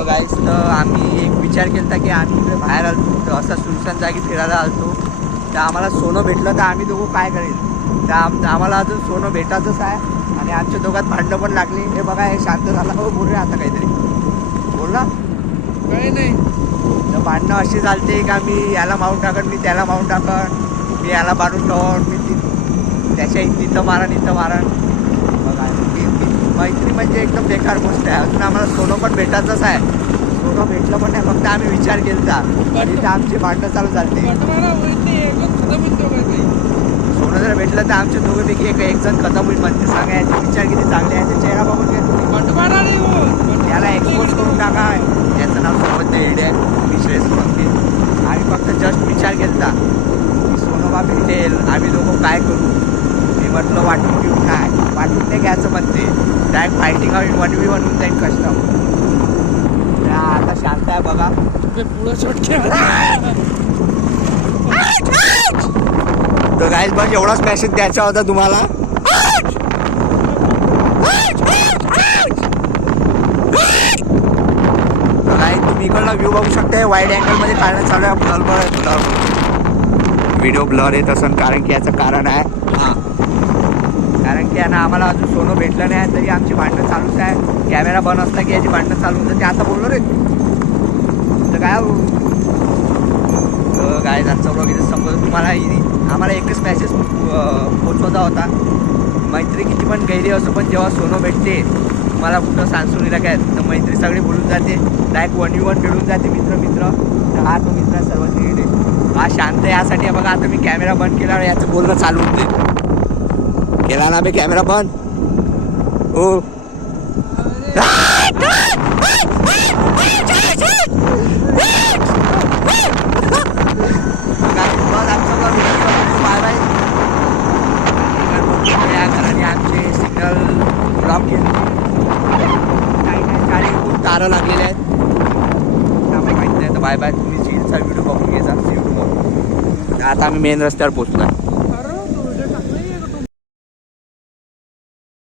तर गाईस तर आम्ही एक विचार केला की आम्ही इकडे बाहेर आलो तर असा सुनसान जागी फिरायला आलतो. तर आम्हाला सोनं भेटलं तर आम्ही दोघं काय करेल? तर आम आम्हाला अजून सोनं भेटायचंच आहे आणि आमच्या दोघात भांडणं पण लागली. हे बघा हे शांत झाला. हो बोल रे आता काहीतरी. बोल ना. काही नाही. तर भांडणं अशी चालते का मी याला मारून टाकन मी त्याला मारून टाकन मी याला मारून ठेवण मी ती त्याच्या तिथं मारण इथं मारण मैत्री म्हणजे एकदम बेकार गोष्ट आहे. अजून आम्हाला सोनं पण भेटायचंच आहे. सोनं भेटलं पण नाही फक्त आम्ही विचार केलता. आणि आमची भांडणं चालू चालते सोनं जर भेटलं तर आमच्या दोघेपैकी एक एक जण खतम होईल म्हणते. सांगा याचे विचार किती चांगले आहे ते चेहरा बघून घ्या त्याला एक्सपोज करून टाका. याचं नाव सोबत नाही आहे विश्लेष म्हणते आम्ही फक्त जस्ट विचार केला सोनोबा भेटेल. आम्ही दोघं काय करू? म्हटलं वाटून घेऊ काय वाटून नाही घ्यायचं म्हणते डायरेक्ट फायटिंग आम्ही वन वी वन होऊन जाईल कष्ट आता शांत आहे बघा. ते पुढं शॉट तर गाईज बस एवढाच मॅसेज द्यायचा होता तुम्हाला. तुम्ही इकडला व्ह्यू बघू शकता वाईड अँगलमध्ये काढणं चालू आहे. ब्लर ब्लर व्हिडिओ ब्लर येत असेल कारण की याचं कारण आहे. हां. कारण की ना आम्हाला अजून सोनं भेटलं नाही तरी आमची भांडणं चालूच आहे. कॅमेरा बंद असला की याची भांडणं चालू होतं ते आता बोललो रे तर काय हो? काय आजचा ब्लॉग इथे संपत तुम्हाला इ- आम्हाला एकच मॅसेज पोचवता होता. मैत्री किती पण गैरी असो पण जेव्हा सोनं भेटते तुम्हाला कुठं सांसुरीला काय? तर मैत्री सगळी बोलून जाते. डायरेक्ट वन यू वन मिळून जाते मित्र मित्र. तर हा तो मित्र सर्व तिकडे हा शांत आहे. यासाठी बघा आता मी कॅमेरा बंद केला याचं बोलणं चालू होते ना मी कॅमेरा पण हो बाय बाय या आमचे ब्लॉक गाडी लागलेल्या आहेत. त्यामुळे माहिती नाही. तर बाय बाय तुम्ही झीलचा व्हिडिओ बघून घ्यायचा आता आम्ही मेन रस्त्यावर पोचलो